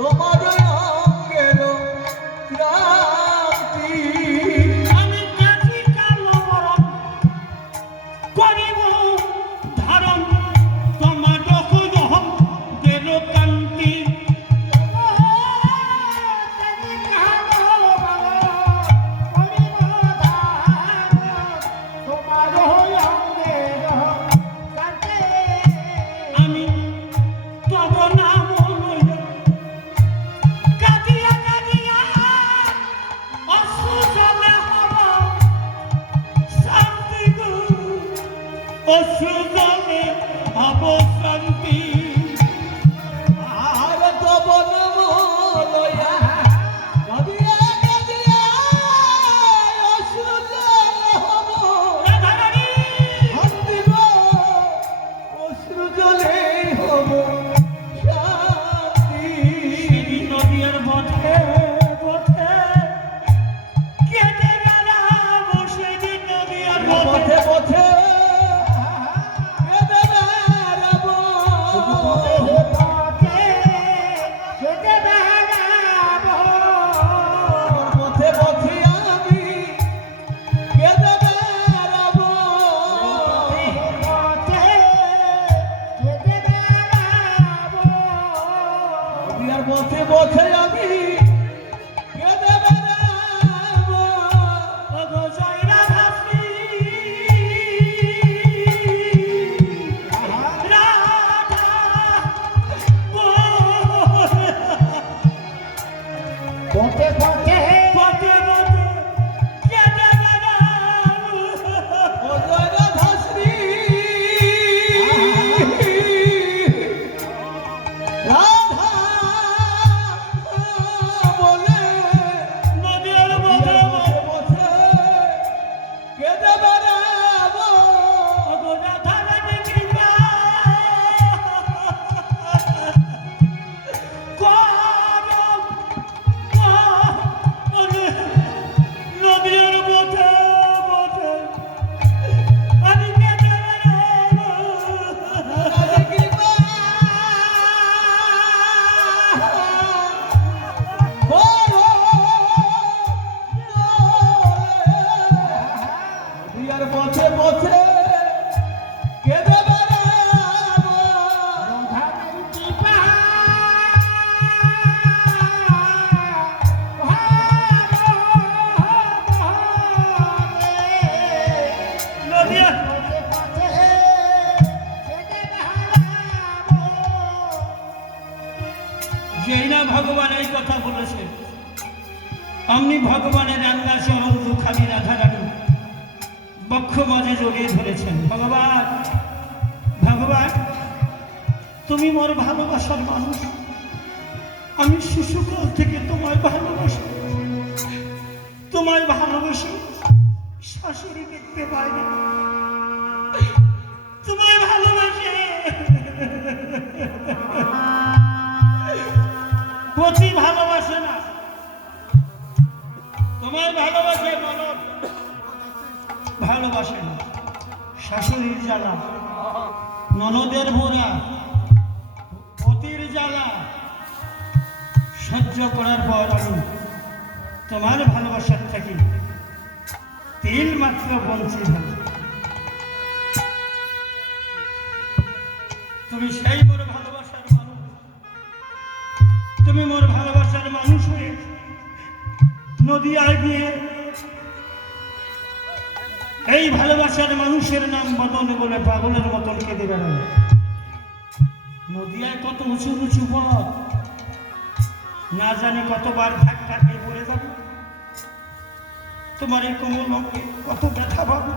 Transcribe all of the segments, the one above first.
তোমার অঙ্গের ক্রান্তি আমি কাজী কালো বরণ করিব ধারণ তোমার অঙ্গের কান্তি আমি তব নাম লইয়া কাঁদিয়া কাঁদিয়া অশ্রু জলে হব শান্তি গো অশ্রু জলে হব শান্তি আর তব নাম লইয়া কাঁদিয়া কাঁদিয়া অশ্রু জলে হব রাধারানী শান্তি গো অশ্রু জলে হব শান্তি সেদিন নদীর পথে পথে কেটে বেড়াব সেদিন নদীর পথে পথে পথে কেঁদে বেড়াবো। পথে পথে আমি কেঁদে বেড়াবো। নদীর পথে পথে আমি কেঁদে বেড়াবো। ওগো জয় রাধাশ্রী রাধা পথে পথে পথে পথে কেটে বেড়াবো ও জয় রাধাশ্রী রাধা বলে নদীর পথে পথে পথে কেঁদে বেড়াবো। ওগো রাধারানী কৃপা করো নদীর পথে পথে আমি কেটে বেড়াবো রাধা কৃপা করো। নদীর পথে পথে কেঁদে বেড়াবো। নদীর যেই না ভগবান এই কথা বলেছেন অমনি ভগবানের রান্না চরণ দুখানি রাধারানী বক্ষ মাঝে জড়িয়ে ধরেছেন। ভগবান ভগবান তুমি মোর ভালোবাসার মানুষ, আমি শিশুকাল থেকে তোমায় ভালোবাসি, তোমায় ভালোবাসি শাশুড়ি দেখতে পাইনি, তোমায় ভালোবাসি পতি ভালোবাসে না, তোমার ভালোবাসে মানব ভালোবাসে না। শাশুড়ির জ্বালা, ননদের ভোরা, পতির জ্বালা সহ্য করার পর আমি তোমার ভালোবাসার থেকে তিল মাত্র বঞ্চিত হই। তুমি সেই মোর ভালোবাসার মানুষ, তুমি মোর ভালোবাসার মানুষ হয়ে নদিয়ায় গিয়ে এই ভালোবাসার মানুষের নাম বদলে বলে পাগলের মতন কেঁদে বেড়াবে। নদিয়ায় কত উঁচু উঁচু পথ, না জানি কতবার ধাক্কা দিয়ে পড়ে যাবে, তোমার এই কোমল অঙ্গে কত ব্যথা পাবে।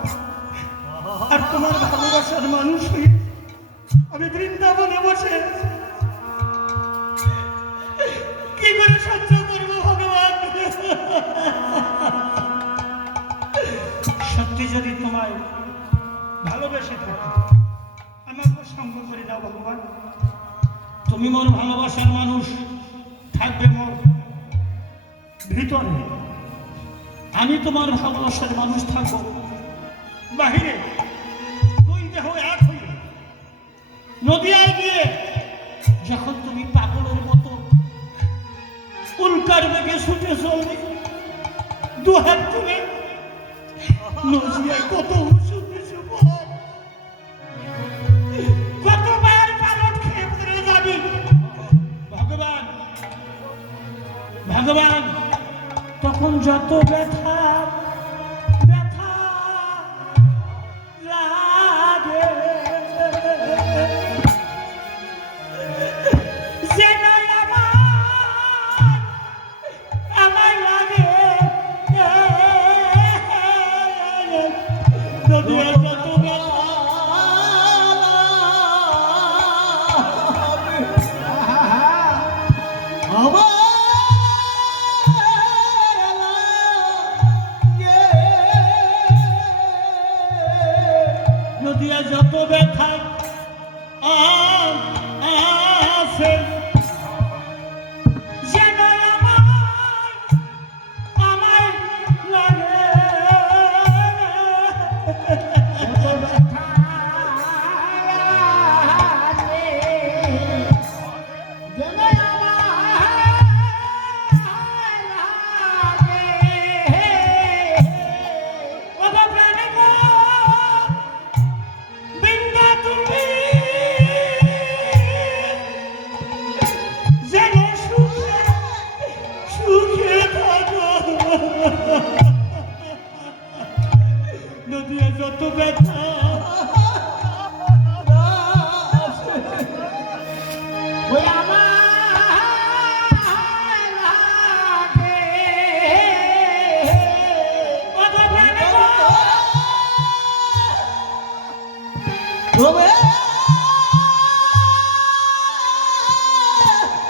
আর তোমার ভালোবাসার মানুষ হয়ে আমি বৃন্দাবনে বসে কি করে সহ্য করবো ভগবান। সত্যি যদি তোমায় ভালোবেসে থাকি আমাকে সঙ্গ করে দাও ভগবান। তুমি মোর ভালোবাসার মানুষ, থাকবে মোর ভিতরে, আমি তোমার ভালোবাসার মানুষ থাকবো বাহিরে। দুই দেহ এক হয়ে নদিয়ায় গিয়ে যখন তুমি পাগলের মতো ঝড় বেগে ছুটে চললি, দু হাত তুলে নজিয়ায় কত উঁচু নিচু পথ, কতবার পালট খেয়ে পড়ে যাবি। ভগবান ভগবান তখন যত ব্যথা ব্যথা লাগে, যেন আমার লাগে নদীর যত নদিয়া যত ব্যথা আছে, যেন আমার লাগে নদিয়া যত ব্যথা ওই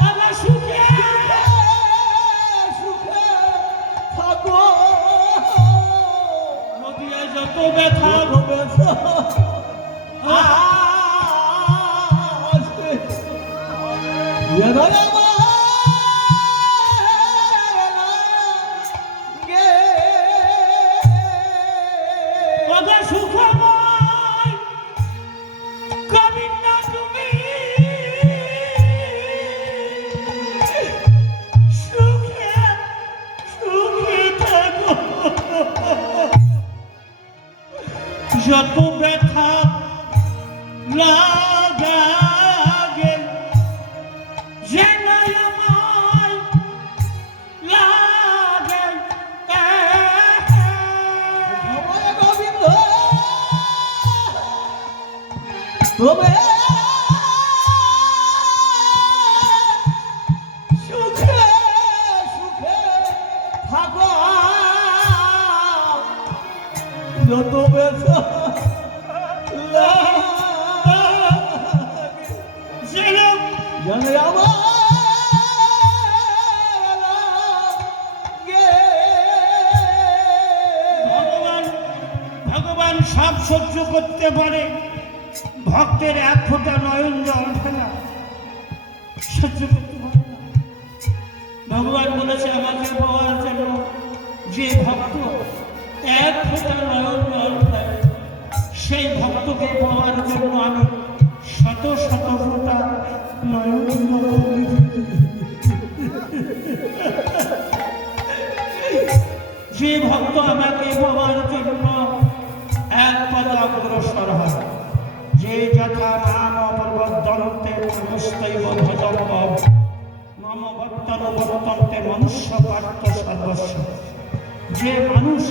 আমার সুখে সুখে থাকো, নদিয়া যত ব্যথা সুখময় গোবিন্দ তুমি সুখে সুখে থাকো, যত ব্যথা লাগে যেন আমায় লাগে গোবিন্দ তুমি সুখে সুখে থাকো, যত ব্যথা যেন জানে আমার ভগবান ভগবান সব সহ্য করতে পারে, ভক্তের এক ফোঁটা নয়ন জল ফেলা সহ্য করতে পারে না। ভগবান বলেছে আমাকে পাওয়ার জন্য যে ভক্ত এক ফোঁটা নয়ন জল ফেলে, সেই ভক্তকে পাওয়ার জন্য আমি শত শত ফোঁটা নয়ন জল যে ভক্ত আমাকে পাওয়ার জন্য এক পদ অগ্রসর হয়, যে যথা নাম অপবর্তন্তে মনুষ্যৈব ভজম্ব মম বর্তনবর্তন্তে মনুষ্য পার্থ সর্বস্ব, যে মানুষ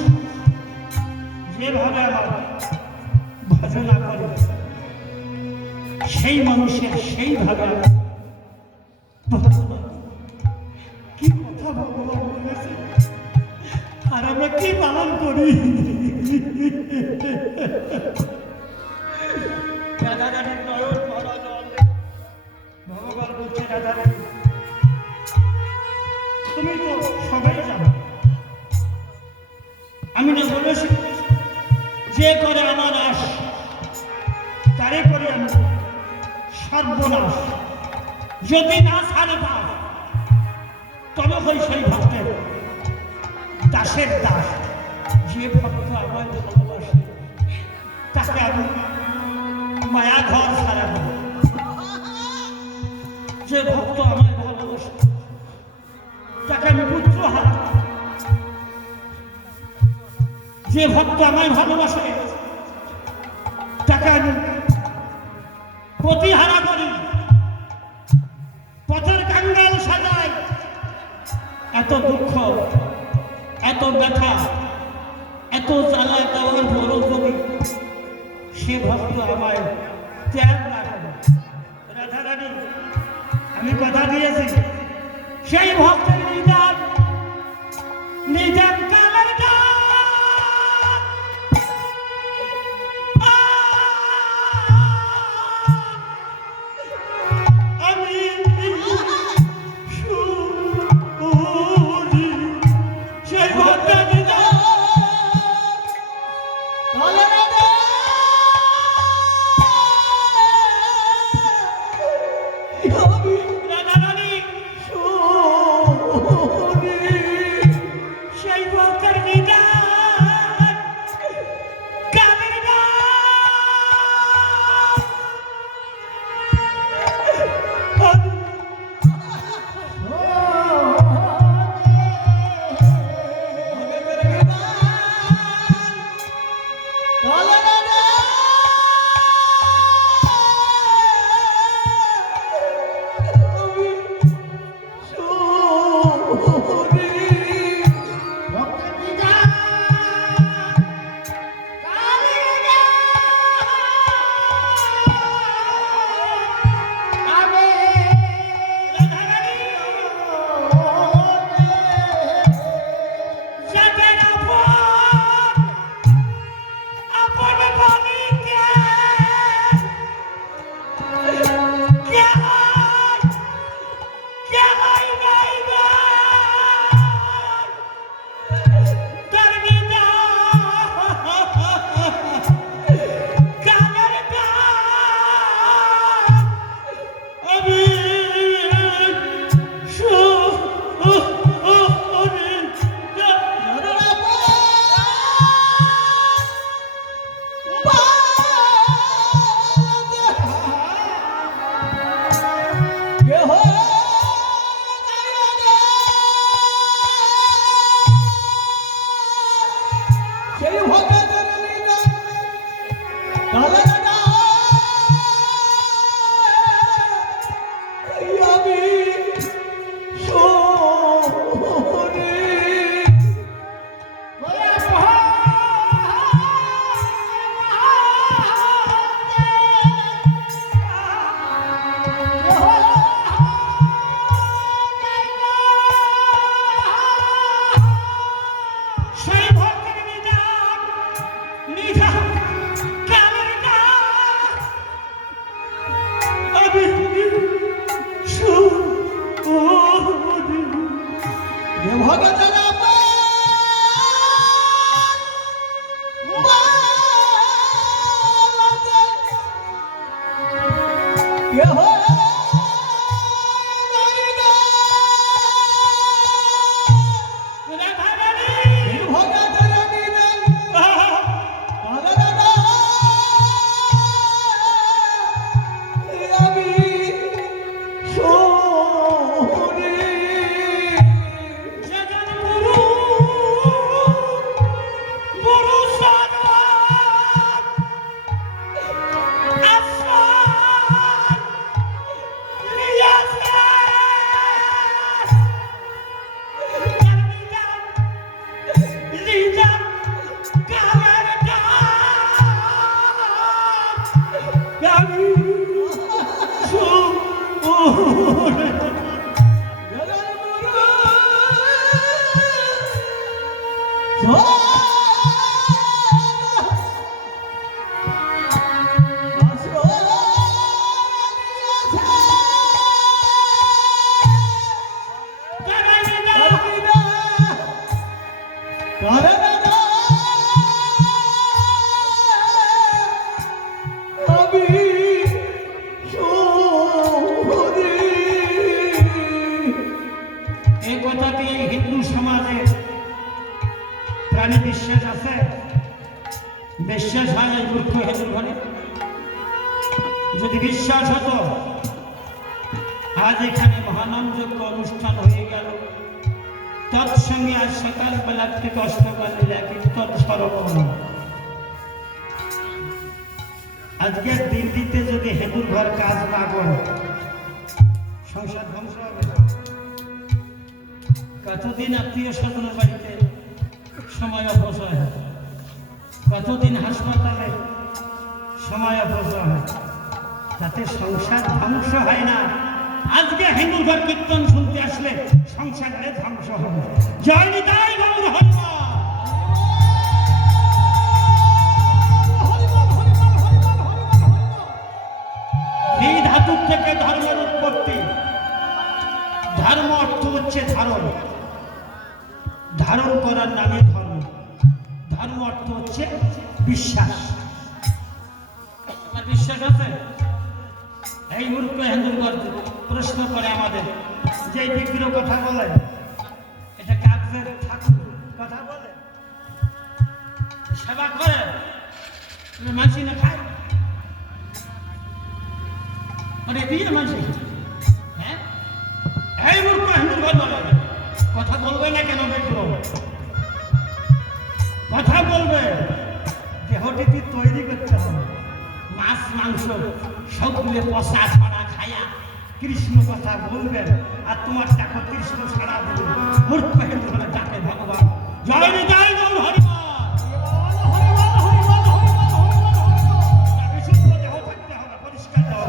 যেভাবে আমার ভজনা করে সেই মানুষের সেইভাবে আমি ভজনা করি। কি কথা ভগবান বলেছে, আর আমরা কি পালন করি। রাধারানীর নয়ন ভরা জল, ভগবান বলছে রাধারানী তুমি তো সবাই জানো, আমি না বলেছি যে করে আমার আশ তারে করে আমি সর্বনাশ, যদি না ছাড়ে পাও তবে হই সেই ভক্তের দাসের দাস। যে ভক্ত আমার ভালোবাসে তাকে আমি মায়া ঘর ছাড়া দেব, যে ভক্ত আমায় ভালোবাসে তাকে আমি পুত্র হারা। যে ভক্ত আমায় ভালোবাসে তাকে আমি প্রতিহারা করি, পথের কাঙ্গাল সাজাই। এত দুঃখ, এত ব্যথা, এত জ্বালা দেওয়ার পরও যদি সে ভক্ত আমায় ত্যাগ না করে, রাধা রানী আমি কথা দিয়েছি সেই ভক্তের নিদান নিদান কালের আমি শুনি সেই ভক্তের নিদান রাধা রানী সেই ভক্তের নিদান কালের এই কথাটি হিন্দু সমাজে প্রাণী বিশ্বাস আছে, বিশ্বাস হয় না মূর্খ হিন্দুর ঘরে। যদি বিশ্বাস হতো আজ এখানে মহানামযজ্ঞ অনুষ্ঠান হয়ে গেল, তৎসঙ্গে আজ সকালবেলা থেকে অষ্টকালের এক কীর্তন সরবরাহ। আজকের দিল্লিতে যদি হেঁদুর ঘর কাজ না করে সংসার ধ্বংস হবে। কতদিন আত্মীয় স্বজনের বাড়িতে সময় অপচয় হয়, কতদিন হাসপাতালে সময় অপচয় হয়, তাতে সংসার ধ্বংস হয় না। আজকে হিন্দুর ঘর কীর্তন শুনতে আসলে সংসারে ধ্বংস হবে। জয় নিতাই গৌর হরিবল। এই ধাতু থেকে ধর্মের উৎপত্তি। ধর্ম অর্থ হচ্ছে ধারণ, ধারণ করার নামে ধর্ম। ধর্ম অর্থ হচ্ছে বিশ্বাস। আমার বিশ্বাস আছে? এই মূর্খ হিন্দুর প্রশ্ন করে আমাদের যে বিগ্রহ কথা বলে, এটা কাগজের ঠাকুর কথা বলে, সেবা করে, মানসি না খায়, মানে দিয়ে মানসি। হ্যাঁ, এই মূর্খ হিন্দুর বলে কথা বলবে না কেন? বিগ্রহ কথা বলবে, দেহটিকে তৈরি করতে হবে। মাছ মাংস সবগুলো পচা ছড়া খায়া কৃষ্ণ কথা বলবেন, আর তোমার দেখো কৃষ্ণ সারা দেবে। মূর্খ হিন্দু বলে ডাকে ভগবান। জয় নিতাই গৌর হরিবল। বিশুদ্ধ দেহ থাকতে হবে, পরিষ্কার দেহ,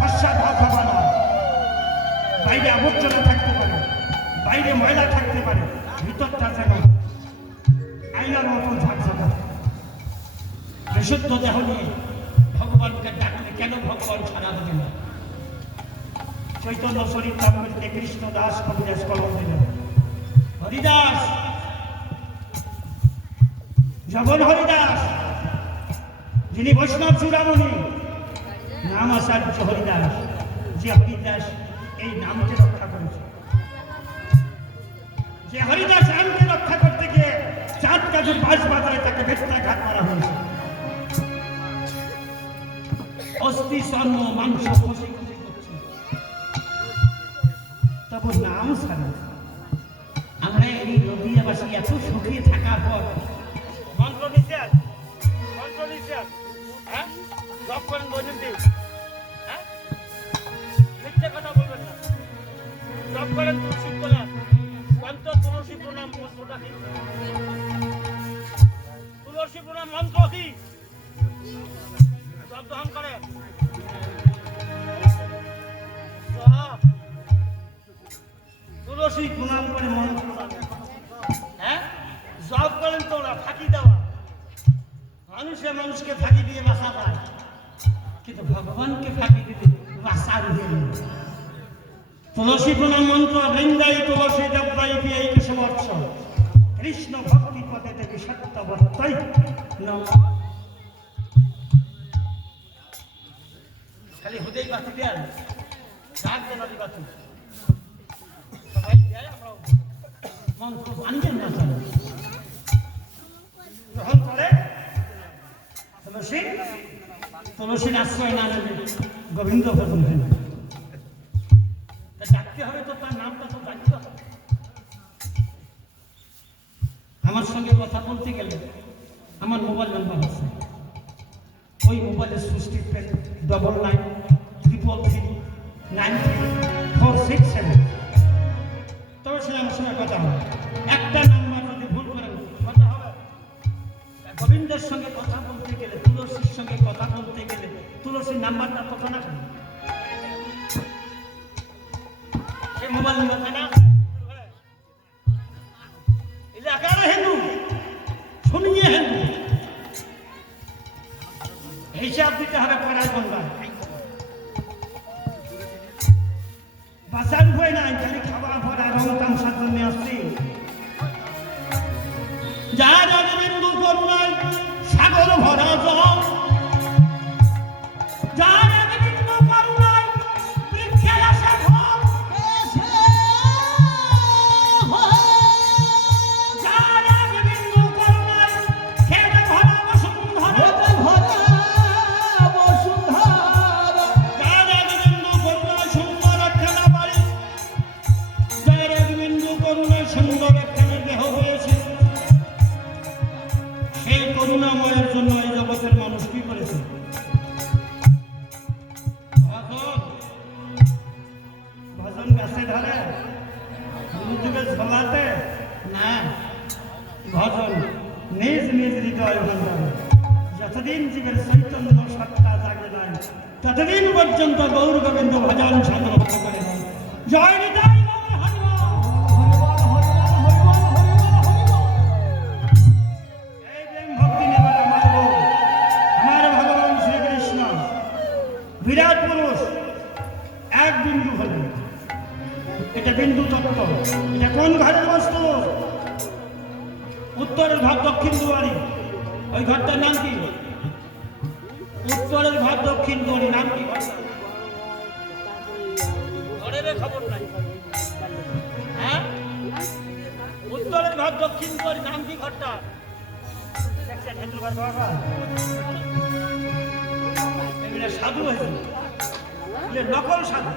ফর্সা ভগবান। বাইরে আবর্জনা থাকতে পারে, বাইরে ময়লা থাকতে পারে, ভিতরটা যেন আইনার মতন ঝাঁকঝাঁকা। বিশুদ্ধ দেহ নিয়ে ভগবানকে ডাকলে কেন ভগবান সারা দেবে না? চৈতন্য চরিতামৃতে কৃষ্ণ দাস কবিদাস কলম দিলেন। হরিদাস, জগন হরিদাস, যিনি বৈষ্ণব চূড়ামণি, নাম আচার্য হরিদাস, যে হরিদাস এই নামকে রক্ষা করেছে। যে হরিদাস নামকে রক্ষা করতে গিয়ে চাঁদ কাজের বাস বাজারে তাকে বেত্রাঘাত করা হয়েছে। অস্থি চর্ম মাংস খসে খসে করছে, তবু নাম ছাড়া। আমরা এই নদীয়াবাসী এত সুখী থাকার পর মন্ত্র নিচ্ছেন, মন্ত্র নিচ্ছেন, হ্যাঁ, জপ করেন দৈনন্দিন, হ্যাঁ, মিথ্যে কথা বলবেন না, জপ করেন তুলসী প্রণাম, পঞ্চ তুলসী প্রণাম মন্ত্রটা কি? তুলসী প্রণাম মন্ত্র কি? জপ দহন করেন, তুলসী প্রণাম করে মন্ত্র, হ্যাঁ, জপ করেন। তোমরা ফাঁকি দেওয়া, মানুষে মানুষকে ফাঁকি দিয়ে বাঁচা পায়, কিন্তু ভগবানকে ফাঁকি দিতে বাঁচা দিয়ে। তুলসী প্রণাম মন্ত্র বৃন্দাই তুলসী দেবদাই দিয়ে এই কেশবর্ষ কৃষ্ণ ভক্তি পদে দেবী সত্যবত্তই নম। খালি হুদেই বাতি দেন, ডাক দেন বাতি, সবাই দেয়, আমরা মন্ত্র জানবেন না। গ্রহণ করে তুলসী, তুলসীর আশ্রয় না নেবে গোবিন্দ ভজন হবে। ডাকতে হবে তো, তার নামটা তো জানতে হবে। আমার সঙ্গে কথা বলতে গেলে আমার মোবাইল নাম্বার আছে, ওই মোবাইলে সৃষ্টি পেন 9933393467। তবে সে আমার সঙ্গে কথা হবে। একটা নাম্বার যদি ভুল করেন কথা হবে। গোবিন্দের সঙ্গে কথা বলতে গেলে, তুলসীর সঙ্গে কথা বলতে গেলে তুলসীর নাম্বারটা কথা না কেন? সে মোবাইল নাম্বার না এলাকার হিন্দু শুনিয়ে হিন্দু হিসাব দিতে হবে। পড়ার গঙ্গা বাঁচার উপায় নাই, খালি খাবার ভরা রং তামসার জন্য আসছি। যার বিন্দু করুণায় সাগর ভরা জল, যার বিন্দু করুণায় বৃক্ষের আসে ফল, যার বিন্দু করুণায় খেতে ভরা বসুন্ধরা, যার বিন্দু করুণায় সুন্দর খেলা বাড়ি, যার বিন্দু ধরে যুগে ঝোলাতে না ভজন নিজ নিজ হৃদয় ভান্ডারে যতদিন জীবের চৈতন্য সত্তা জাগে নাই ততদিন পর্যন্ত গৌর গোবিন্দ ভজন সাধন হতে পারে না। জয় হৃদয় এই প্রেম ভক্তি নিয়ে আমার গৌর, আমার ভগবান শ্রীকৃষ্ণ বিরাট পুরুষ এক বিন্দু হলেন। এটা বিন্দু তত্ত্ব। এটা কোন ঘরের বস্তু? উত্তরের ঘর দক্ষিণ দুয়ারি। ওই ঘরটার নাম কি? উত্তরের ঘর দক্ষিণ দুয়ারি নাম কি? ঘরের খবর নাই। হ্যাঁ, উত্তরের ঘর দক্ষিণ দুয়ারি নাম কি ঘরটা? সাধু হয়েছে, নকল সাধু।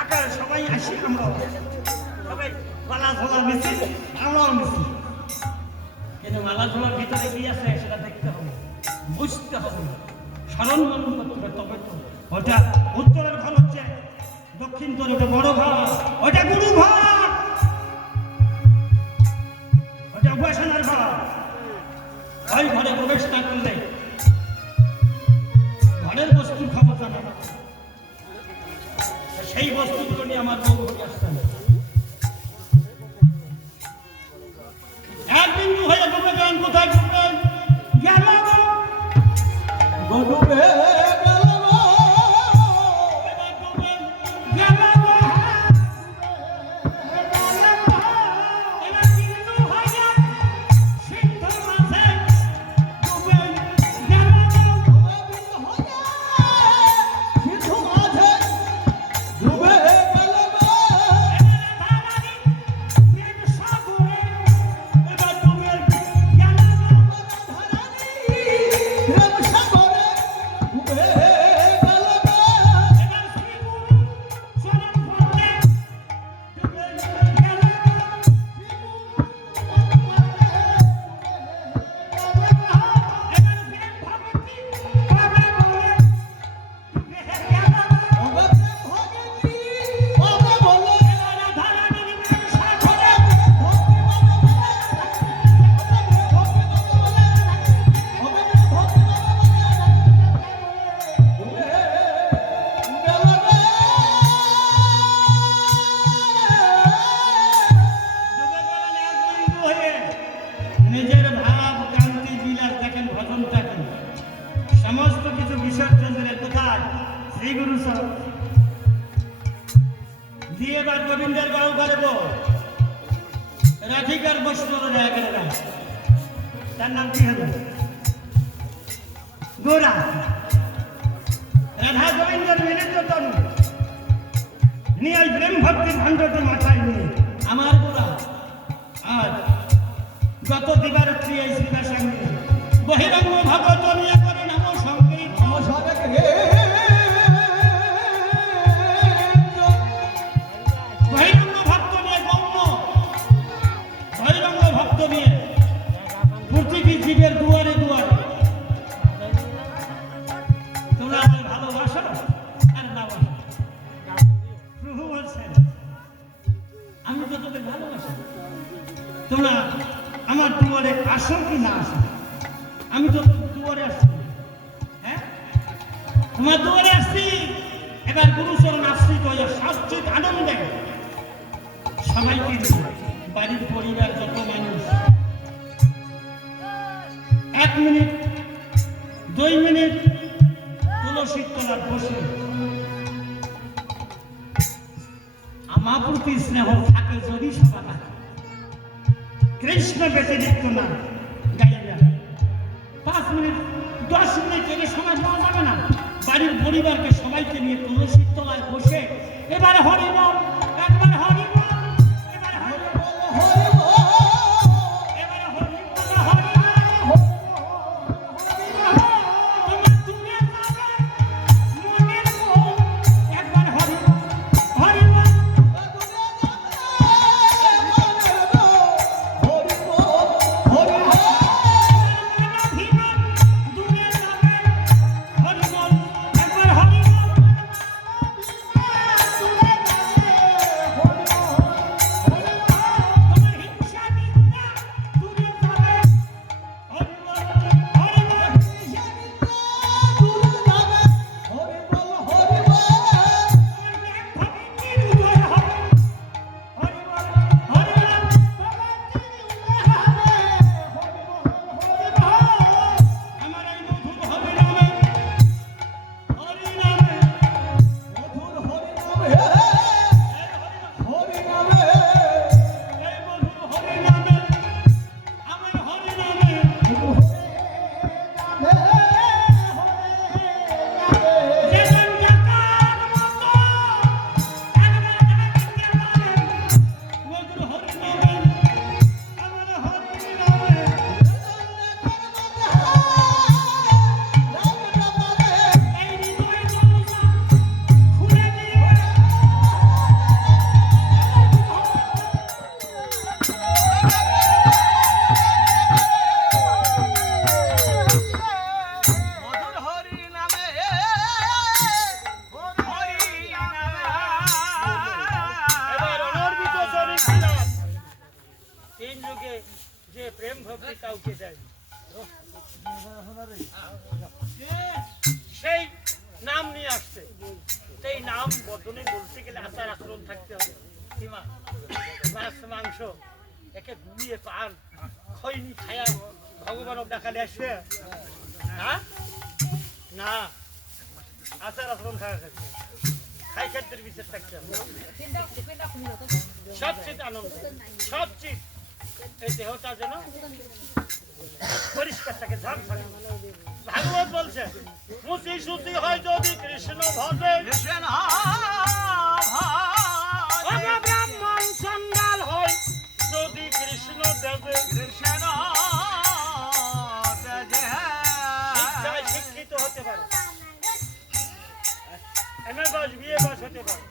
আকার সবাই আসি, আমরা সবাই মালা ঝোলা মিছি, আমরাও মিছি। কিন্তু মালা ঝোলার ভিতরে কি আছে সেটা দেখতে হবে, বুঝতে হবে, স্মরণ মনন করতে হবে। তবে তো ওটা উত্তরের ঘর হচ্ছে, দক্ষিণ তোর ওটা বড় ঘর, ওটা গুরু ঘর, ওটা উপাসনার ঘর। ওই ঘরে প্রবেশ না করলে ঘরের বস্তুর ক্ষমতা না। সেই বস্তুগুলো নিয়ে আমার বউ আসতেন। এক বিন্দু হয়ে ডুবেছেন, কোথায় ডুববেন? গেল ডুবে গেল গো। এবার ডুববেন, গেল এবার বিন্দু হয়ে সিন্ধুর মাঝে ডুববেন, গেল সিন্ধু মাঝে ডুবে গেল গো। প্রেম সাগরে ডুবে গেল গো। ওগো প্রেম ভগতি ওগো বলে নিজের ভাব কান্তি বিলাস দেখেন, ভজন দেখেন, সমস্ত কিছু বিসর্জন দিলেন কোথায়? শ্রী গুরু সব দিয়ে এবার গোবিন্দের গাও করব। রাধিকার বৈষ্ণব জায়গায় তার নাম কি হলো? গোরা। রাধা গোবিন্দের মিলিত তনু নিয়ে ওই প্রেম ভক্তির ভাণ্ডটা মাথায় নিয়ে আমার গোরা আজ গত দিবারাত্রি এই শ্রীবাসাঙ্গী বহিরঙ্গ ভগত নিয়ে করে নাম সংকীর্তন। নমস্কার রে বহিরঙ্গ ভক্ত নিয়ে গৌণ বহিরঙ্গ ভক্ত নিয়ে প্রতিটি জীবের দুয়ারে দুয়ারে। তোমরা আমায় ভালোবাসো আর না বাসো, প্রভু বলছেন আমি তো তোদের ভালোবাসি। তোমরা আমার দুয়ারে আসো কি না আসো, আমি তো দুয়ারে আসছি। হ্যাঁ, তোমার দুয়ারে আসছি। এবার গুরুচরণ আশ্রিত হয়ে সবচেয়ে আনন্দে সবাইকে নিয়ে বাড়ির পরিবার যত মানুষ 1 মিনিট 2 মিনিট তুলসীর তলার বসে আমার প্রতি স্নেহ থাকে যদি সবাই কৃষ্ণ ব্যতিরিক্ত না গাইবা 5 মিনিট 10 মিনিট থেকে সময় পাওয়া যাবে না। বাড়ির পরিবারকে সবাইকে নিয়ে তুলসীর তলায় বসে এবার হরিবল, একবার হরিবল, এবার হরিবল, এবার হরিবল, হরিবল। তোমার দূরে যাবে মনের মন, একবার হরিবল, হরিবল। দূরে যাবে হরিবল, একবার হরিবল। যে প্রেম ভক্তি কাউকে দেয় সেই নাম নিয়ে আসছে। সেই নাম বদনে বলতে গেলে আচার আচরণ থাকতে হবে। সীমা মাছ মাংস একে ঘুমিয়ে পান খৈনি খায়া ভগবানক দেখালে আসবে হ্যাঁ না, আচার আচরণ থাকা থাকবে, খাই খাদ্যের বিচার থাকতে হবে। সবচেয়ে আনন্দ সবচেয়ে এই দেহটা যেন পরিষ্কার থাকে, ঝকঝকে। ভাগবত বলছে মুচি শুচি হয় যদি কৃষ্ণ ভজে, ব্রাহ্মণ সন্ন্যাল হয় যদি কৃষ্ণ দেবে, শিক্ষায় শিক্ষিত হতে পারে, এমএ বাস বিএ বাস হতে পারে,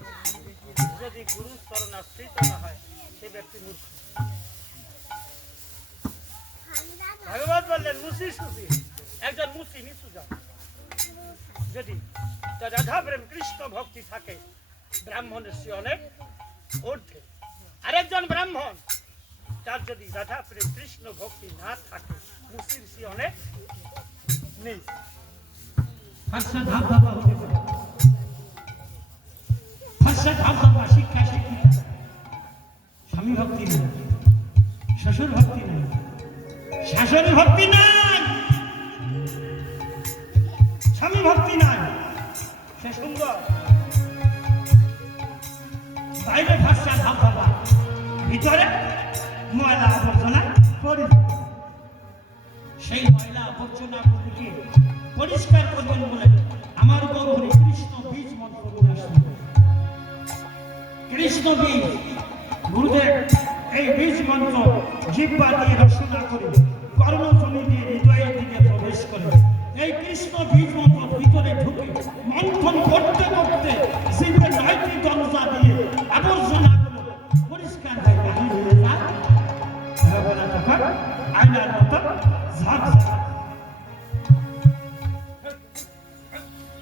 যদি গুরু চরণ আশ্রিত না হয় সে ব্যক্তি মূর্খ। ভাগবত বললেন মুচি সুচি, একজন মুচি নিচু যান যদি তার রাধা প্রেম কৃষ্ণ ভক্তি থাকে ব্রাহ্মণের সে অনেক ঊর্ধ্বে। আরেকজন ব্রাহ্মণ তার যদি রাধা প্রেম কৃষ্ণ ভক্তি না থাকে মুচির সে অনেক নেই। শিক্ষা শিক্ষিত স্বামী ভক্তি নেই, শ্বশুর ভক্তি নেই, শাশুড়ি ভক্তি নাই, স্বামী ভক্তি নাই, সে সুন্দর বাইরে ভাষা ভাব ভাবা ভিতরে ময়লা আবর্জনা করি। সেই ময়লা আবর্জনা গুলিকে পরিষ্কার করবেন বলে আমার গৌরী কৃষ্ণ বীজ মন্ত্র কৃষ্ণ বীজ গুরুদেব এই বীজ মন্ত্র জিহ্বা দিয়ে রচনা করে কর্ণধ্বনি দিয়ে হৃদয়ের দিকে প্রবেশ করে এই কৃষ্ণ বীজ মন্ত্র ভিতরে ঢুকে মন্থন করতে করতে জীবের 9টি দরজা দিয়ে আবর্জনাগুলো পরিষ্কার হয়ে বাহির হয়ে যায়। তখন আয়নার মতো ঝাঁক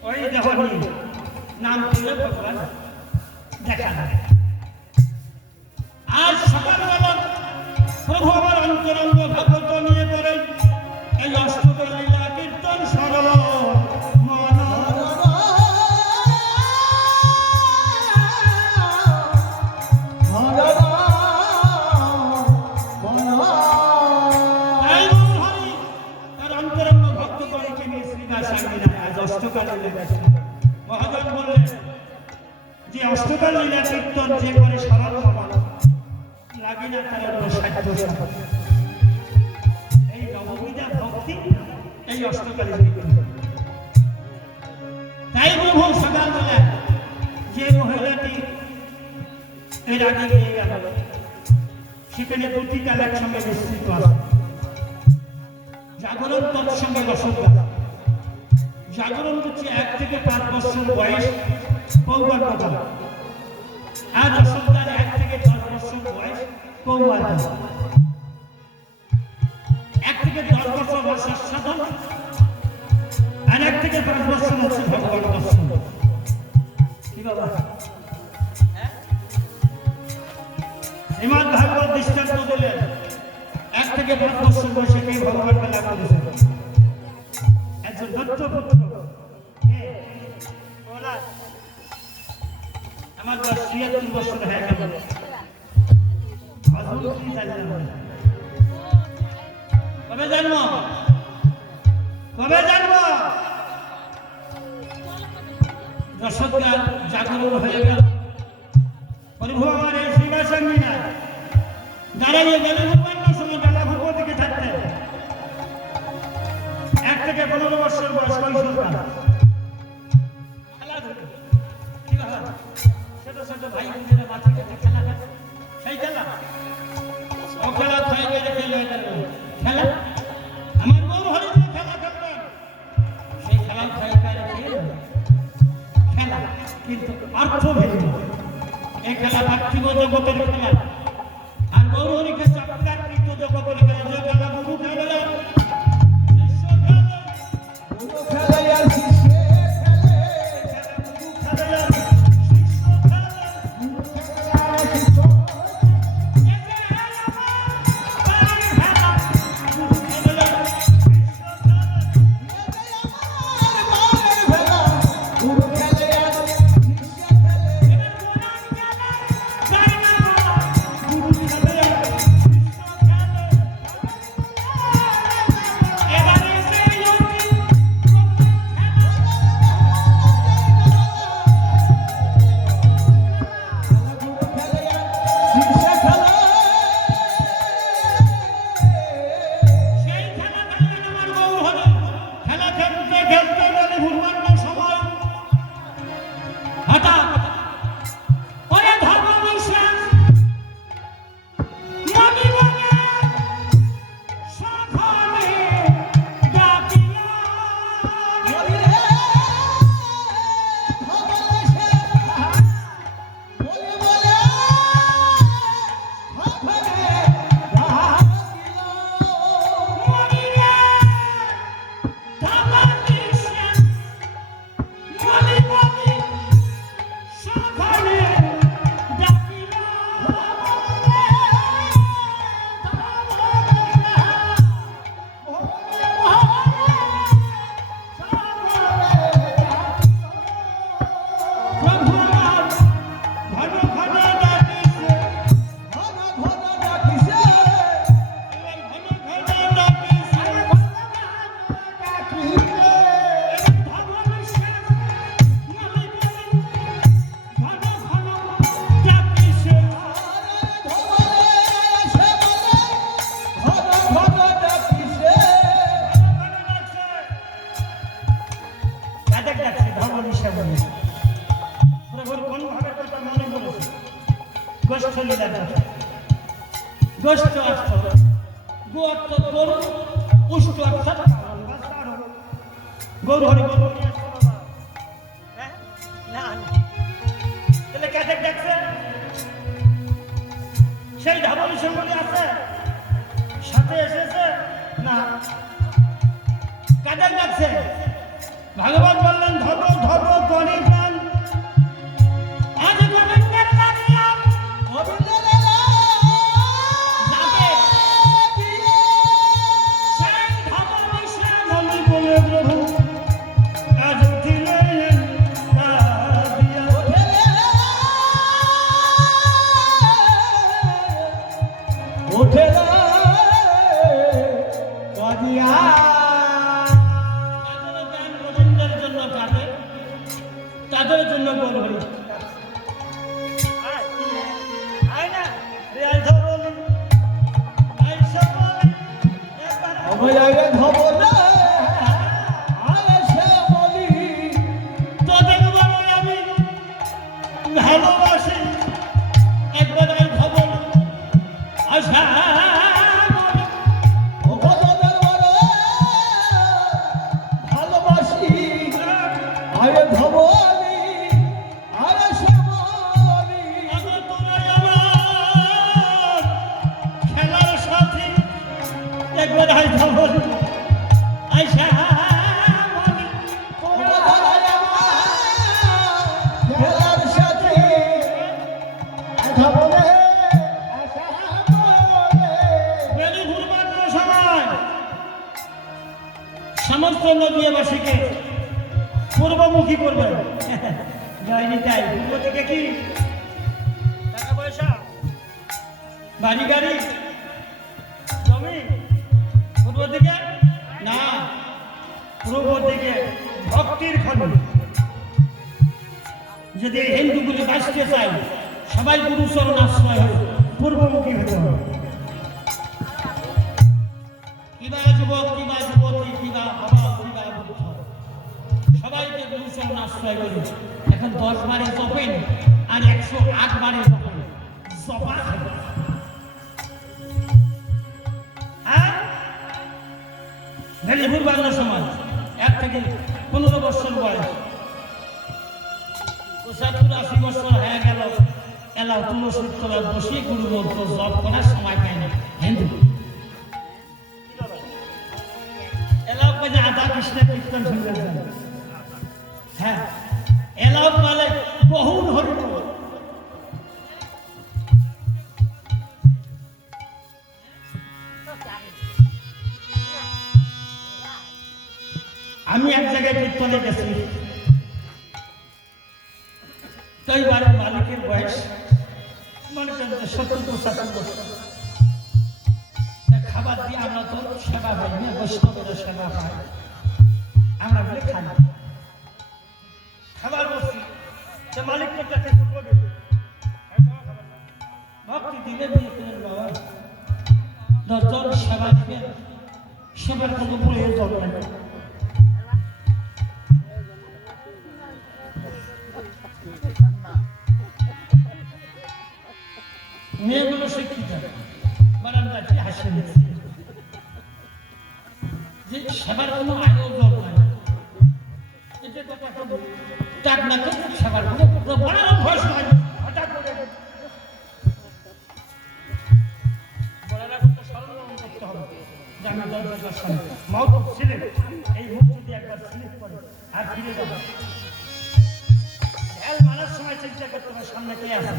ওই দেহ নিয়ে নাম তুলে ভগবান দেখা যায়। আজ সকালবেলা প্রভু আমার অন্তরঙ্গ ভাগবত নিয়ে করেন এই অষ্টদল লীলা কীর্তন সরল মন। তার অন্তরঙ্গ ভক্তগণকে নিয়ে শ্রীনিবাস আজ অষ্টকাল লীলা মহাজন বললেন যে অষ্টকাল লীলা কীর্তন যে করে সরল মন লাগে না তার সাধ্য এই নববিধা ভক্তি এই অষ্টকালী কীর্তন। তাই প্রভু সকালবেলা যে মহিলাটি এর আগে নিয়ে গেল সেখানে 2টি কাল একসঙ্গে মিশ্রিত আছে। জাগরণ তৎসঙ্গে রসগোল্লা। জাগরণ হচ্ছে 1 থেকে 5 বছর বয়স পৌগর কথা, আর রসগোল্লার 1 থেকে 10 বছর বয়স কৌমার। 1 থেকে 10 বছর বয়সের সাধন আর 1 থেকে 5 বছর হচ্ছে ভগবান দর্শন। কি বাবা শ্রীমদ ভাগবত দৃষ্টান্ত দিলেন 1 থেকে 5 বছর বয়সে কে ভগবান মেলা করেছে। একজন দত্তপুত্র আমার 73 বছর হয়ে গেল, কবে জানব রসগোল্লা জাগরণ হয়ে গেল। প্রভু আমার এই শ্রীবাসাঙ্গী না দাঁড়িয়ে গেলে সময় বেলা ভগবত দিকে থাকতে 1 থেকে 15 বছর বয়স কৈশোরকাল খেলাধুলা কি বাবা ছোট ছোট ভাই বোনেরা মাঠে গেছে খেলা খেলে সেই খেলা ও খেলা হয়ে গেলে খেলা আমার গৌর হরি যে খেলা খেলবেন সেই খেলা হয়ে গেলে খেলা কিন্তু অর্থ ভিন্ন। এই খেলা পার্থিব জগতের খেলা আর গৌর হরিকে চাকরিকৃত জগতের খেলা। যে খেলা গুরু খেলে শিষ্য খেলে আর শিষ্য খেলে শীর্ষে খেলা সেই খেলা খেলবেন আমার গৌর হরি। খেলা খেলতে খেলতে গেলে ভুলবান্ন সময় হঠাৎ ওরে ধর্ম বিশ্বাস মনি মনে সখনে ডাকিল। বলি রে ভালোবাসে বলে বলে ভাবনে ডাকিল মনি রে ধর্ম বিশ্বাস মনি মনি সখনে ডাকিল। প্রভু আমার ঘন ঘন ডাকিছে, ঘন ঘন ডাকিছে ঘন ঘন ডাকিছে। ধর্ম বিশ্বাস মনি মনি ঘন ঘন ডাকিছে। কাদের ডাকছে? ধর্ম বিশ্বাস বলে। প্রভুর কোন ভাবে কথা মনে পড়েছে? গোষ্ঠ লীলা ডাকছে। গোষ্ঠ অর্থ গো অর্থ গরু, উষ্ট অর্থাৎ পালন বা চারণ। গরু হরি গরু নিয়ে আসো বাবা। হ্যাঁ? না না। তাহলে কাদের ডাকছে? সেই ধর্ম সম্বন্ধে আছে সাথে এসেছে না? কাদের ডাকছে? ভগবান বললেন ধর্ম ধর্ম করি প্রাণ আজ গোবিন্দের লাগিয়া যাকে সেই ধর্ম বিশ্বাস মনি বলে প্রভু আজ উঠিলেন কাঁদিয়া। উঠে কাঁদিয়া তাদের জ্ঞান গোবিন্দের জন্য কাঁদে, তাদের জন্য গৌর হরি। অভয়াগে ধবলে আরে সে বলি তোদের বলে আমি ভালোবাসি, একবার আমি খবর আশা ভগবানের বলে ভালোবাসি আরে ধবলি আরে সে বলি আগে তোরাই আমার খেলার সাথী, একবার আই খবর আশা খেলার সাথে কথা বলে বেলি ঘুরবার সময় সমস্ত নদীবাসীকে পূর্বমুখী করবেন। যায়নি তাই পূর্ব থেকে কি টাকা পয়সা বাড়ি গাড়ি জমি? পূর্ব দিকে না, পূর্ব দিকে ভক্তির খনি। যদি হিন্দুগুলি বাঁচতে চাই সবাই গুরুচরণ আশ্রয় হয়ে পূর্বমুখী হতে হবে। কিবা যুবক, কিবা যুবতী, কিবা বাবা, কিবা বুদ্ধ, সবাইকে গুরুচরণ আশ্রয় করি। এখন 10 বারে জপেন আর 108 বারে জপেন। জপা হ্যাঁ ভেলিভুর বাংলা সমাজ 1 থেকে 15 বছর বয়স, 75-80 বছর হয়ে গেল, এলাও তুলসীর তলায় বসে গুরু মন্ত্র জপ করার সময় পায় না। হিন্দু এলাও কাজে আধা কৃষ্ণের কীর্তন শুনতে যান। হ্যাঁ এলাও পালে বহুল হরিব। আমি এক জায়গায় কীর্তনে গেছি, তো এইবারে মালিকের বয়স মনে করেন 70-75 বছর। খাবার দিয়ে আমরা তো সেবা পাই না, বৈষ্ণবের সেবা পাই, আমরা বলে খাই খাবার বসছি। সে মালিক তো ভক্তি দিলে বিয়ে করেন বাবা, 10 জন সেবা দিবেন, সেবার কোনো প্রয়োজন নেই। মেয়েগুলো শিক্ষিত, বারান্দা কি হাসি দিচ্ছে যে সেবার কোনো আয়োজন নাই। এটা তো কথা ডাক না তো সেবার কোনো বড় অভ্যাস নাই। হঠাৎ করে বলার আগে তো স্মরণ করতে হবে যে আমি দরজার সামনে মওত ছিলেন, এই মুখ যদি একবার স্লিপ করে আর ফিরে যাবে। ঢেল মারার সময় চিন্তা করতে হবে সামনে কে আছে।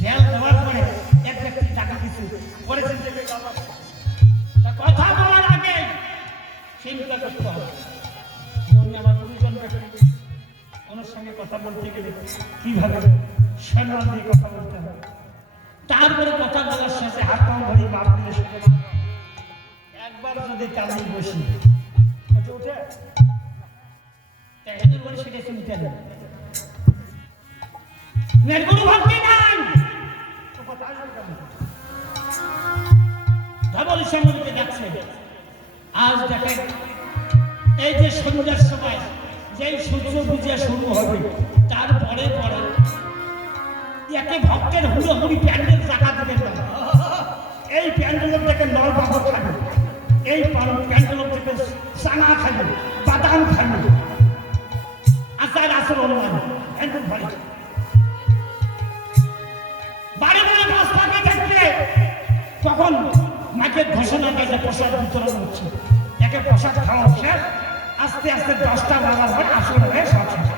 ঢেল দেওয়ার পরে এক ব্যক্তি টাকা কিছু পরে চিন্তা করে কথা বলার আগে চিন্তা করতে হবে। মনে আমার গুরুজন ব্যক্তি ওনার সঙ্গে কথা বলতে গেলে কিভাবে সম্মান দিয়ে কথা বলতে হবে। তারপরে কথা বলার শেষে হাত পা ধরি বাপ দিলে একবার যদি কালি বসি উঠে এদের বলে সেটা চিনতে নেই। গুরু ভক্তি নাই তো কথা আসবে কেমন? ধবল সম্বন্ধে যাচ্ছে আজ দেখেন এই যে সন্ধ্যার সময় যেই সূর্য পূজা শুরু হবে তারপরে পরে একে ভক্তের হুড়োহুড়ি প্যান্ডেল জায়গা দেবেন না। এই প্যান্ডেলের থেকে নল বাবর খাবে, এই প্যান্ডেলের থেকে চানা খাবে, বাদাম খাবে, আচার আসর অনুমান প্যান্ডেল ভরে বাড়ি বাড়ি বস্তাকে দেখলে তখন মাকে ঘোষণা কাজে প্রসাদ বিতরণ হচ্ছে। একে প্রসাদ খাওয়া শেষ, আস্তে আস্তে 10টা বাজার পর আসর হয়ে সব শেষ।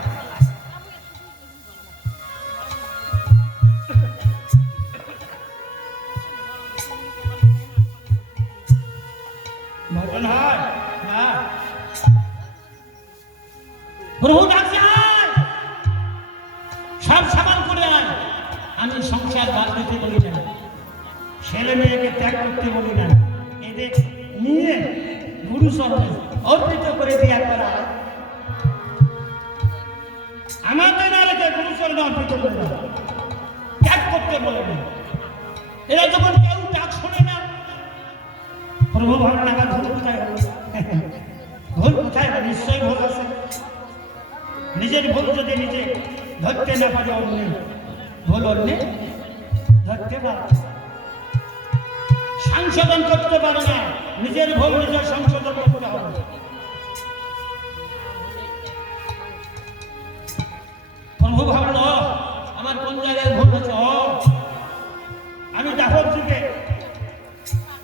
মরণ হয় না প্রভু ডাকছে সব সামাল করে আয়। আমি সংসার বাদ দিতে বলি না, ছেলে মেয়েকে ত্যাগ করতে বলি না, এদের নিয়ে গুরু চরণে অর্পিত করে দেওয়া করা আমাদের নারীকে গুরু চরণে অর্পিত করে দেওয়া ত্যাগ করতে বলে না। এরা যখন কেউ ডাক শোনে না প্রভু ভাবনা আমার ভুল কোথায় হলো, ভুল কোথায় হলো? নিশ্চয়ই ভুল আছে। নিজের ভুল যদি নিজে ধরতে না পারে অন্যে ভুল অন্যে ধরতে পারে, সংশোধন করতে পারে না। নিজের ভুল নিজের সংশোধন করতে হবে। প্রভু ভাবলো আমার কোন জায়গায় ভুল হচ্ছে, আমি দাপর যুগে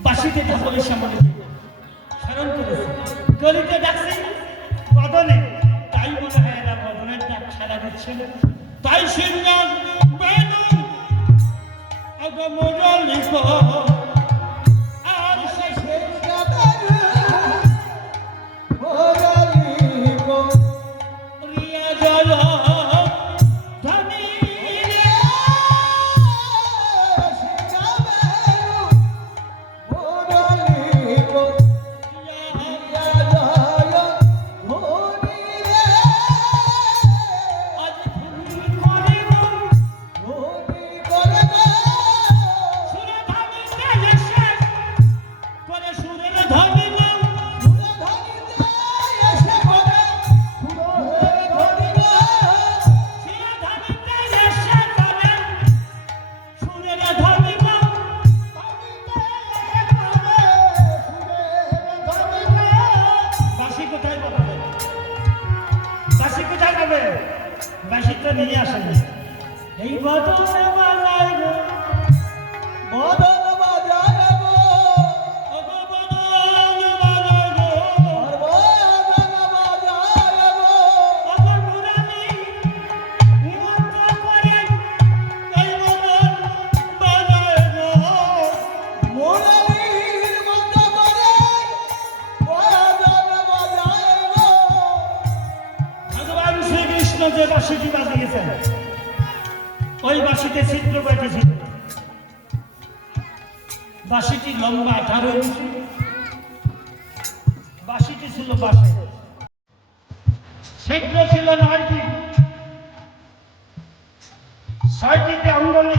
বাসিতে ঠাকুরের সামনে স্মরণ করেছি, গলিতে ডাকছি বদনে, তাই মনে হয় এরা বদনের ডাক সারা দিচ্ছে না। তাই সিংহ বেনু অগমরলিক আর শেষে রিয়া জল ধনী নিয়ে আসেন এই বদনে বাজায় গো, বদন বাজায় গো, বদন বাজায় গো, বদন বাজায় গো, মুরানি নিমন্ত্র করে এই বদন বাজায় গো, মুরারির মতো করে বদন বাজায় গো। ভগবান শ্রীকৃষ্ণ যে বাঁশিটি বাজিয়েছেন ওই বাঁশিতে ছিদ্র বেঁধেছিল। বাঁশিটি লম্বা 18 ইঞ্চি, বাঁশিটি ছিল বাঁশে, ছিদ্র ছিল 9টি, 6টিতে অঙ্গলি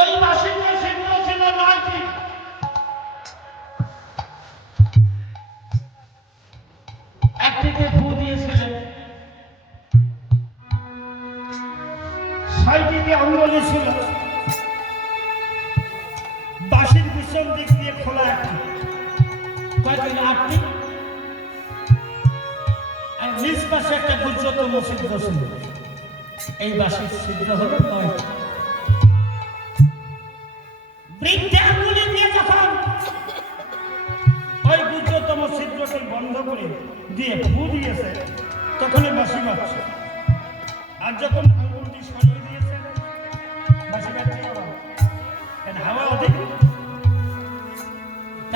ওই বাসিন্দা ছিদ্র ছিল 9টি। একটিতে ফু দিয়েছিলেন, 6টিতে অঙ্গলি ছিল, বাঁশির পিছন দিক দিয়ে খোলা একটি, কয়টি 8টি, আর নিজ পাশে একটা গুজ্জতম ছিদ্র ছিল। এই বাঁশির ছিদ্র হলো 9টি। বৃদ্ধা আঙ্গুলি দিয়ে যখন ওই গুজ্জতম ছিদ্রটি বন্ধ করে দিয়ে ফু দিয়েছে, তখন বাঁশি বাজছে। আর যখন আঙ্গুলটি সরিয়ে দিয়েছে, বাঁশি বাজছে হাওয়া অধিক।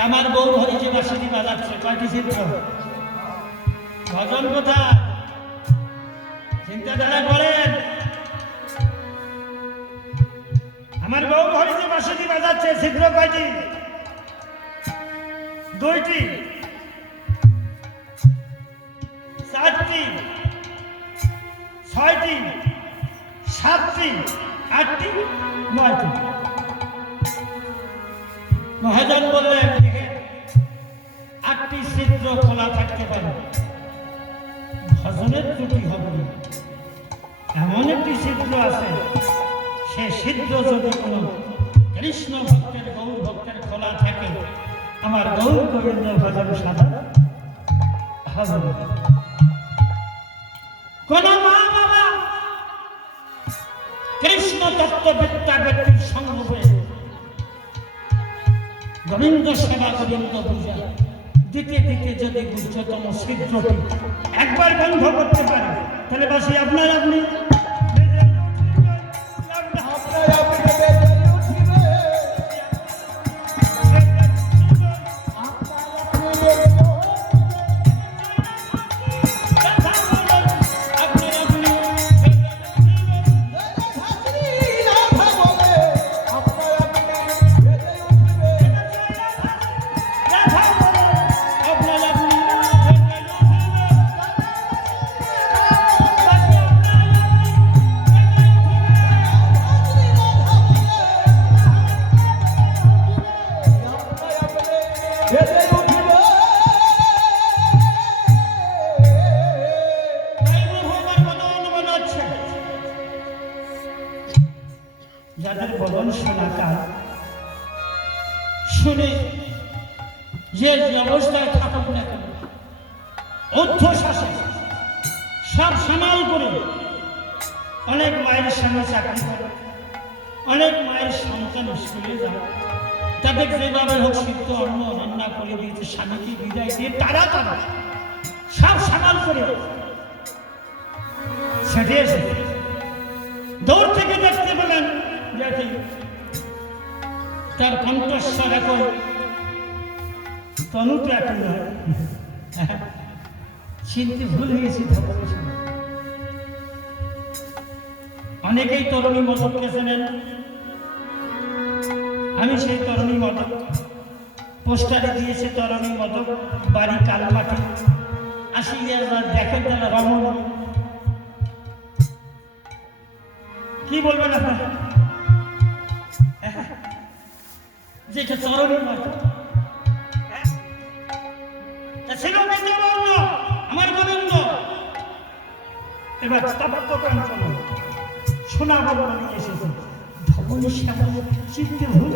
আমার বউ ঘরে যে বাঁশিটি বাজাচ্ছে, কয়টি ছিদ্র? ভজন কোথায়? চিন্তাধারা করেন। আমার বউ ঘরে যে বাঁশিটি বাজাচ্ছে, ছিদ্র কয়টি? 2টি, 4টি, 6টি, 7টি, 8টি, 9টি। মহাজন বললেন, 8টি ছিদ্র খোলা থাকতে পারে, ভজনের ত্রুটি হবে না। এমন একটি ছিদ্র আছে, সে ছিদ্র যদি কোনো কৃষ্ণ ভক্তের, গৌর ভক্তের খোলা থাকে, আমার গৌর গোবিন্দ ভজন সাধা হবে না। কোন মা বাবা কৃষ্ণ তত্ত্ববিদ্যা ব্যক্তির সঙ্গ হয়ে গোবিন্দ সেবা, গোবিন্দ পূজা দিতে দিতে যদি গুজ্জতম ছিদ্রটি একবার বন্ধ করতে পারে, তাহলে বাসি আপনি যাদের বদন শোনাটা শুনে যে অবস্থায় থাকুক না কেন, ঊর্ধ্বশ্বাসে সব সামাল করে, অনেক মায়ের সঙ্গে চাকরি করে, অনেক মায়ের সন্তান স্কুলে যায়, তাদের যেভাবে হোক সিদ্ধ অন্ন রান্না করে দিয়েছে, স্বামীকে বিদায় দিয়ে তারা সব সামাল করে সেটে এসে দূর থেকে দেখতে পেলেন তার কণ্ঠস্বর এখন তনুটা একটু নয়, চিনতে ভুল হয়েছি। অনেকেই তরুণী মদককে চেনেন, আমি সেই তরুণী মদক পোস্টারে দিয়েছে, তরুণী মদক বাড়ি কালমাটি, 80,000 দেখেন তারা রমণ। কি বলবেন আপনারা? যেটা তরুণী মদক ছিল আমার গোবিন্দ। এবার সোনা বলবো নিয়ে এসেছে, ধবল শ্যামল চিনতে ভুল।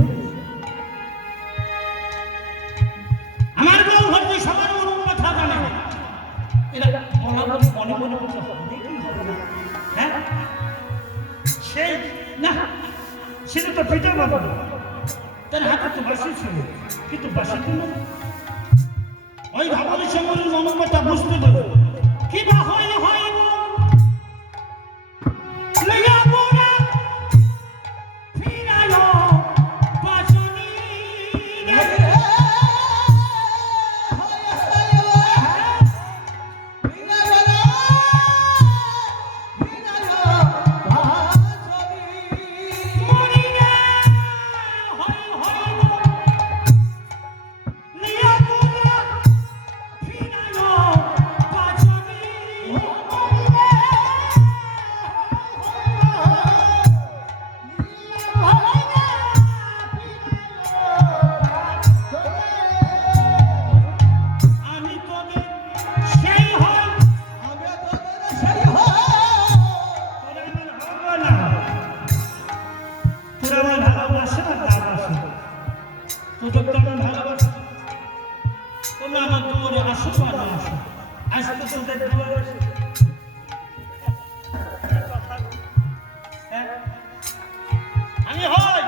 আমার বউ ভর্তি সবার মন কথা জানে, এরা মনে মনে করতে হবে কি হবে না। হ্যাঁ, সেই না সেটা তো পিঠে বাবা, তার হাতে তো বাসি ছিল, কিন্তু বাসি ছিল ওই ভাবনের সঙ্গে মনের কথা বুঝতে দেবো কি বা হয় না হয়। বসে হ্যাঁ? আমি হয়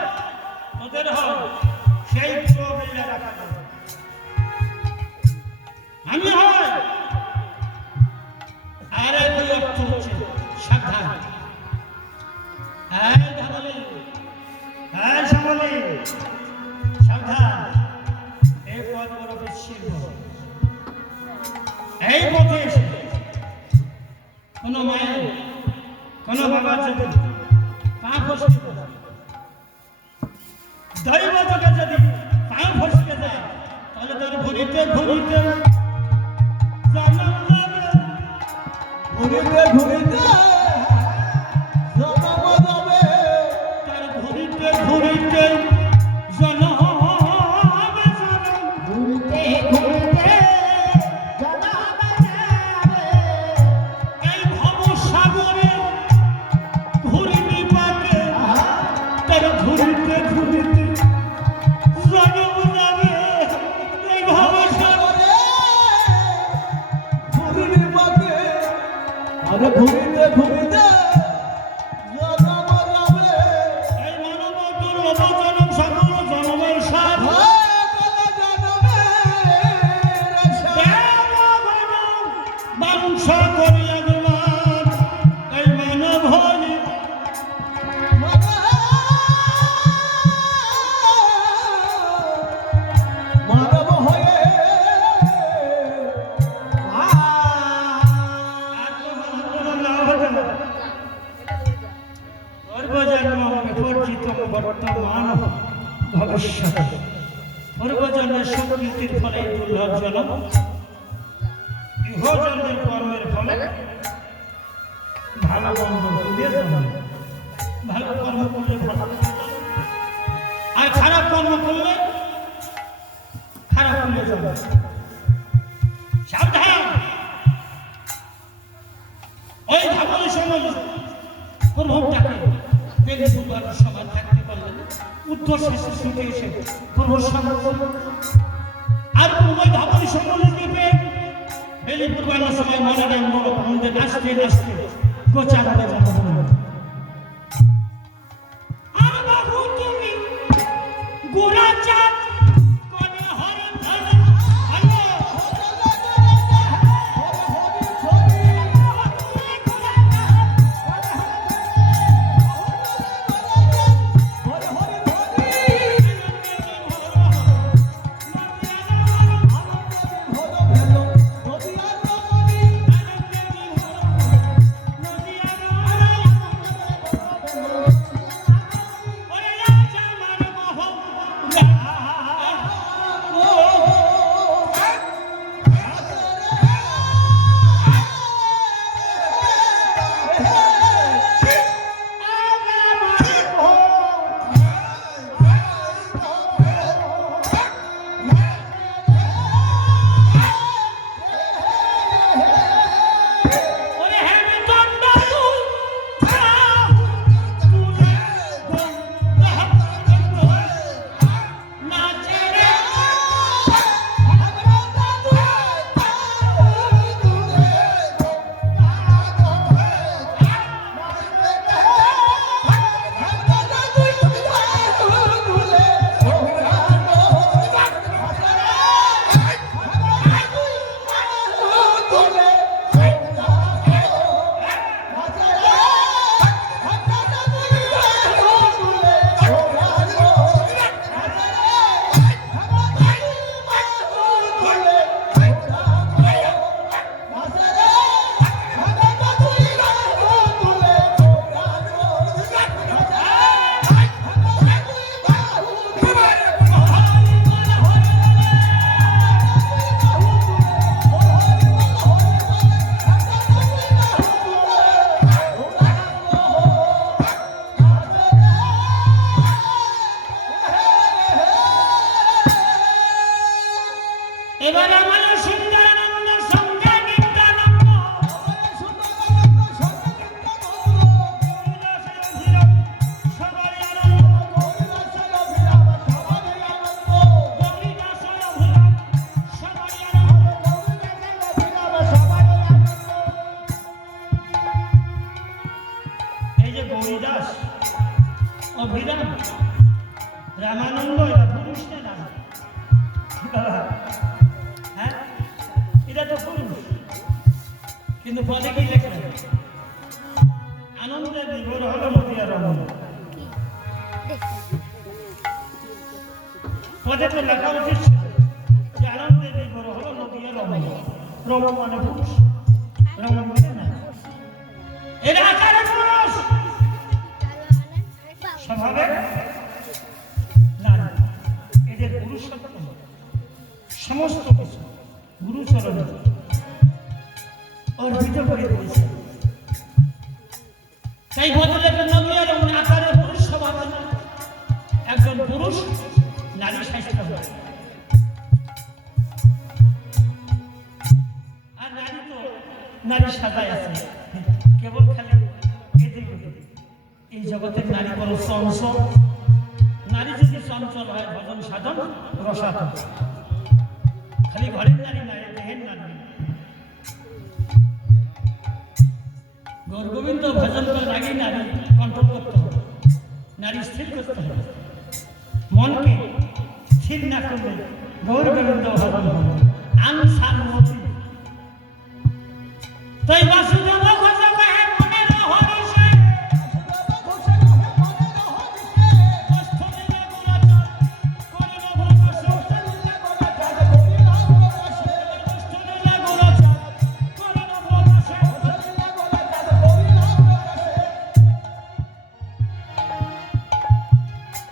তোদের হয় সেই প্রবলেম রাখা যাবে। আমি হয় আরে দুই অর্থ হচ্ছে সাবধান। হ্যাঁ ধাবলি হ্যাঁ সাবলি সাবধান। এই পথ বড় বিচ্ছিন্ন। এই পথে এসে কোনো মায়ের কোনো বাবার যদি পা ফসকে যায়, দৈবতকে যদি পা ফসকে যায়, তাহলে তার ঘুরিতে ঘুরিতে জন্ম যাবে। ঘুরিতে ঘুরিতে জনম যাবে। তার ঘুরিতে ঘুরিতে জন্ম হবে জনম। ঘুরতে ঘুরতে জনম যাবে। এই ভবসাগরে ঘুরিনি পাকে তার ঘুরিতে ঘুরিতে জন্ম যাবে। এই ভবসাগরে ঘুরিনি পাকে আরে ঘুরিতে ঘুরিতে জনম যাবে। এই মানব দুর্লভ জনম সকল জনমের সাথ মাংস করিয়া গুমান এই মানব হলে মানব হয়ে পূর্বজন্ম বিপর্জিত বর্তমান ভবিষ্যৎ পূর্বজন্মের সুকৃতির ফলে দুর্লভ জন্ম, ইহজন্মের কর্মের ফলে ভালো মন্দ ভুলে জন্ম। ভালো কর্ম করলে ভালো আর খারাপ কর্ম করলে খারাপ ভুলে যাবে। সাবধান। ওই ভাবনের সময় প্রভুটাকে দেখে পূর্বার সমাজ থাকতে পারলেন উত্তর শেষে ছুটে এসে প্রভুর সঙ্গে আর ওই ভাবনের সম্বন্ধে পেয়ে বেলি পূর্বানোর সময় মনে নেন বড় মন্দির নাচতে নাচতে গোচার হয়ে যাবে। আর বাবু তুমি গোড়া চাঁদ কোনে হরে ধরে আলো নদিয়া অভিরাম রামানন্দ এরা পুরুষ না নাম? হ্যাঁ, এটা তো পুরুষ, কিন্তু পদে কি লেখা? আনন্দে বিভোর হলো নদিয়া রমণ। পদে তো লেখা উচিত ছিল যে আনন্দে বিভোর হলো নদিয়া রমণ। রমণ মানে পুরুষ, রমণ মানে না। এরা আচারে পুরুষ, স্বভাবে নারী। এদের পুরুষত্ব সমস্ত কিছু গুরুচরণে অর্পিত করে দিয়েছে। তাই ভদ্রলোকের নদিয়া রমণ আকারে পুরুষ স্বভাবে একজন পুরুষ নারী স্বাস্থ্য হয়। আর নারী তো নারী সাজায় আছে, কেবল খালি এদিক ওদিক। এই জগতের নারী বড় চঞ্চল। নারী যদি চঞ্চল হয় ভজন সাধন রসাত। খালি ঘরের নারী নয়, দেহের নারী। গৌর গোবিন্দ ভজন করার আগেই নারী কন্ট্রোল করতে হবে, নারী স্থির করতে হবে। মনকে স্থির না করলে গৌর গোবিন্দ ভজন হবে আনসান মতি। তাই বাসুদেব ঘোষ কহে মনের হরিষে, কষ্ঠলীলা গোলাচার করেন ভূপাশ। কষ্ঠলীলা গোলাচার করেন ভূপাশ।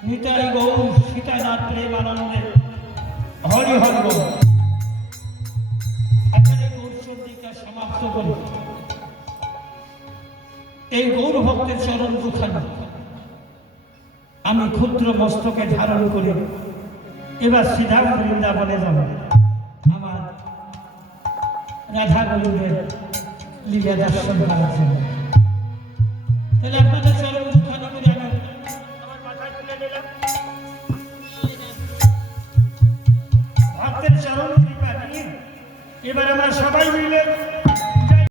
নিতাই গৌর সীতানাথ প্রেমানন্দে হরি হরি বল। এখানে গৌর শব্দিকা সমাপ্ত করি। এই গৌর ভক্তের চরণ দুখানি আমি ক্ষুদ্র মস্তকে ধারণ করি। এবার সিধা বৃন্দাবনে যাব আমার রাধা গোবিন্দের লীলা দর্শন করার জন্য। তাহলে আপনাদের চরণ দুখানি করে আমি আমার মাথায় তুলে দিলাম। ভক্তের চরণ কৃপা নিয়ে এবার আমরা সবাই মিলে